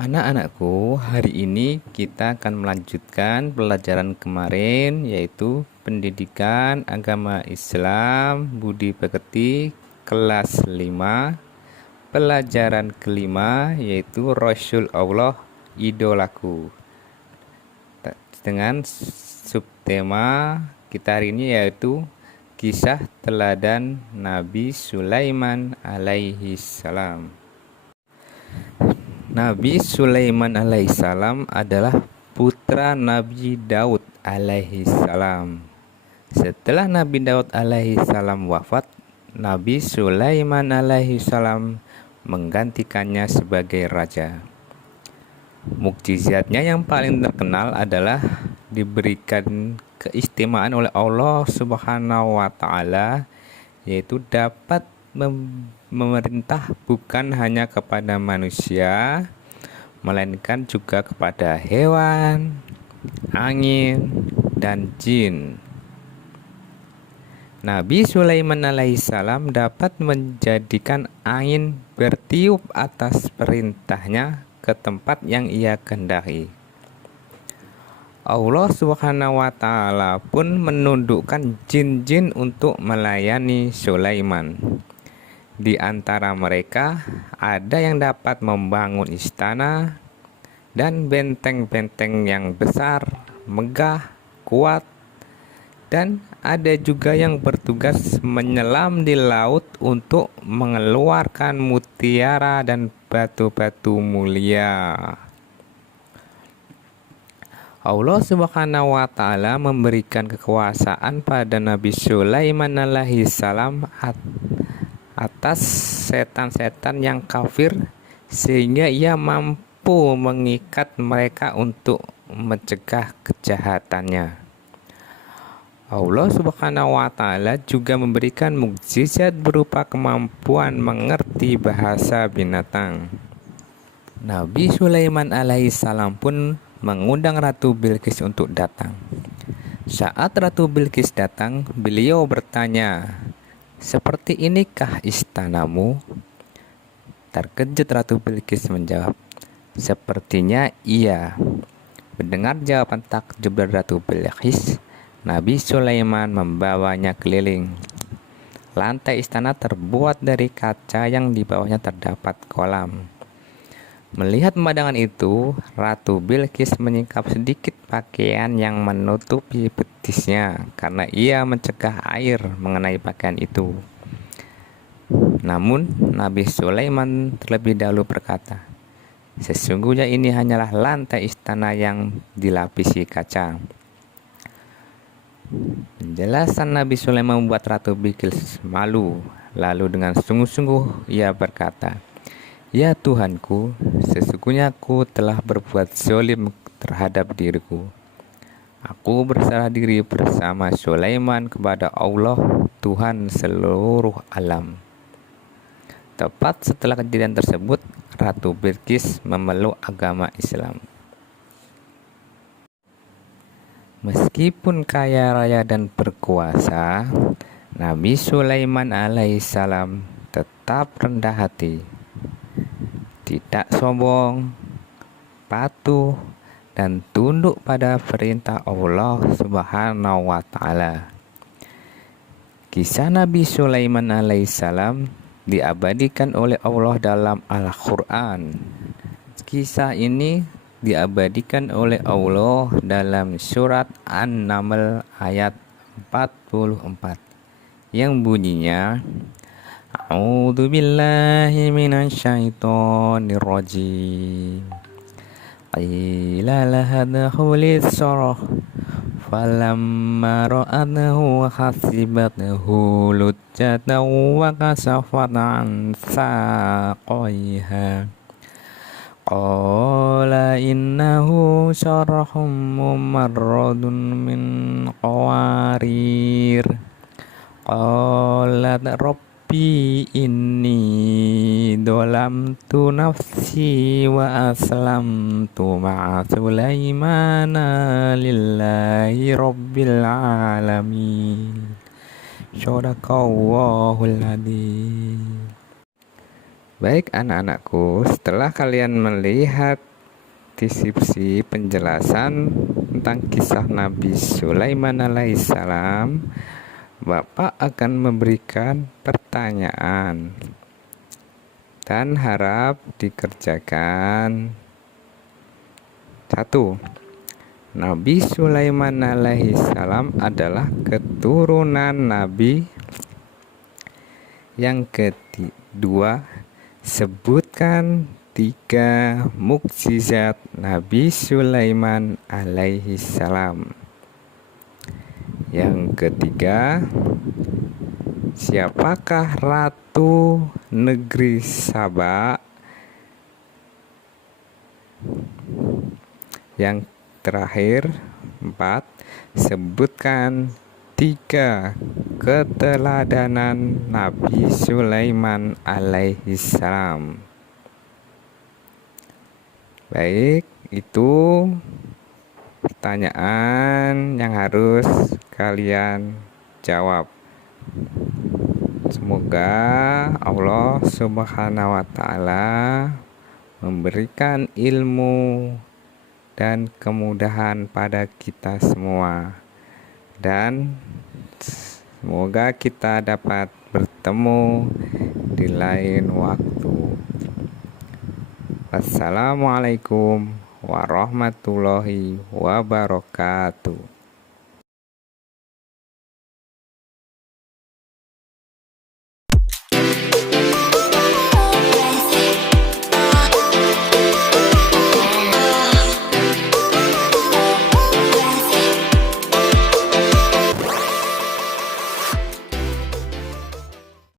Anak-anakku, hari ini kita akan melanjutkan pelajaran kemarin, yaitu Pendidikan Agama Islam Budi Pekerti kelas 5. Pelajaran kelima yaitu Rasul Allah Idolaku, dengan subtema kita hari ini yaitu kisah teladan Nabi Sulaiman alaihi salam. Nabi Sulaiman alaihissalam adalah putra Nabi Daud alaihissalam. Setelah Nabi Daud alaihissalam wafat, Nabi Sulaiman alaihissalam menggantikannya sebagai raja. Mukjizatnya yang paling terkenal adalah diberikan keistimewaan oleh Allah Subhanahu wa Ta'ala, yaitu dapat memerintah bukan hanya kepada manusia, melainkan juga kepada hewan, angin, dan jin. Nabi Sulaiman alaihissalam dapat menjadikan angin bertiup atas perintahnya ke tempat yang ia kehendaki. Allah Subhanahu wa Ta'ala pun menundukkan jin-jin untuk melayani Sulaiman. Di antara mereka ada yang dapat membangun istana dan benteng-benteng yang besar, megah, kuat, dan ada juga yang bertugas menyelam di laut untuk mengeluarkan mutiara dan batu-batu mulia. Allah Subhanahu wa Ta'ala memberikan kekuasaan pada Nabi Sulaiman alaihissalam atas setan-setan yang kafir, sehingga ia mampu mengikat mereka untuk mencegah kejahatannya. Allah Subhanahu wa Ta'ala juga memberikan mukjizat berupa kemampuan mengerti bahasa binatang. Nabi Sulaiman alaihissalam pun mengundang Ratu Bilqis untuk datang. Saat Ratu Bilqis datang, beliau bertanya, "Seperti inikah istanamu?" Terkejut Ratu Bilqis menjawab, "Sepertinya iya." Mendengar jawaban takjub dari Ratu Bilqis, Nabi Sulaiman membawanya keliling. Lantai istana terbuat dari kaca yang di bawahnya terdapat kolam. Melihat pemandangan itu, Ratu Bilqis menyingkap sedikit pakaian yang menutupi betisnya karena ia mencegah air mengenai pakaian itu. Namun, Nabi Sulaiman terlebih dahulu berkata, "Sesungguhnya ini hanyalah lantai istana yang dilapisi kaca." Penjelasan Nabi Sulaiman membuat Ratu Bilqis malu. Lalu dengan sungguh-sungguh ia berkata, "Ya Tuhanku, sesungguhnya aku telah berbuat zalim terhadap diriku. Aku berserah diri bersama Sulaiman kepada Allah, Tuhan seluruh alam." Tepat setelah kejadian tersebut, Ratu Bilqis memeluk agama Islam. Meskipun kaya raya dan berkuasa, Nabi Sulaiman alaihissalam tetap rendah hati, tidak sombong, patuh, dan tunduk pada perintah Allah Subhanahu wa Ta'ala. Kisah Nabi Sulaiman alaihissalam diabadikan oleh Allah dalam Al-Quran. Kisah ini diabadikan oleh Allah dalam surat An-Naml ayat 44 yang bunyinya, "A'udzu billahi minasyaitonir rajim. Qila laha dkhulis surah falamma ra'athu hasibathu lujjatan wa kasafat an saqaiha. Qala innahu sarhum mumarradun min qawarir. Qalat rabbi inni dolamtu nafsi wa aslamtu ma'a Sulaimana lillahi rabbil alamin." Shadaqallahul adzim. Baik anak-anakku, setelah kalian melihat deskripsi penjelasan tentang kisah Nabi Sulaiman alaihissalam, Bapak akan memberikan pertanyaan dan harap dikerjakan. 1. Nabi Sulaiman alaihissalam adalah keturunan Nabi. Yang kedua, sebutkan 3 mukjizat Nabi Sulaiman alaihissalam. Yang ketiga, siapakah ratu negeri Saba? Yang terakhir, 4, sebutkan 3 keteladanan Nabi Sulaiman alaihissalam. Baik, itu pertanyaan yang harus kalian jawab. Semoga Allah Subhanahu wa Ta'ala memberikan ilmu dan kemudahan pada kita semua, dan semoga kita dapat bertemu di lain waktu. Wassalamualaikum warahmatullahi wabarakatuh.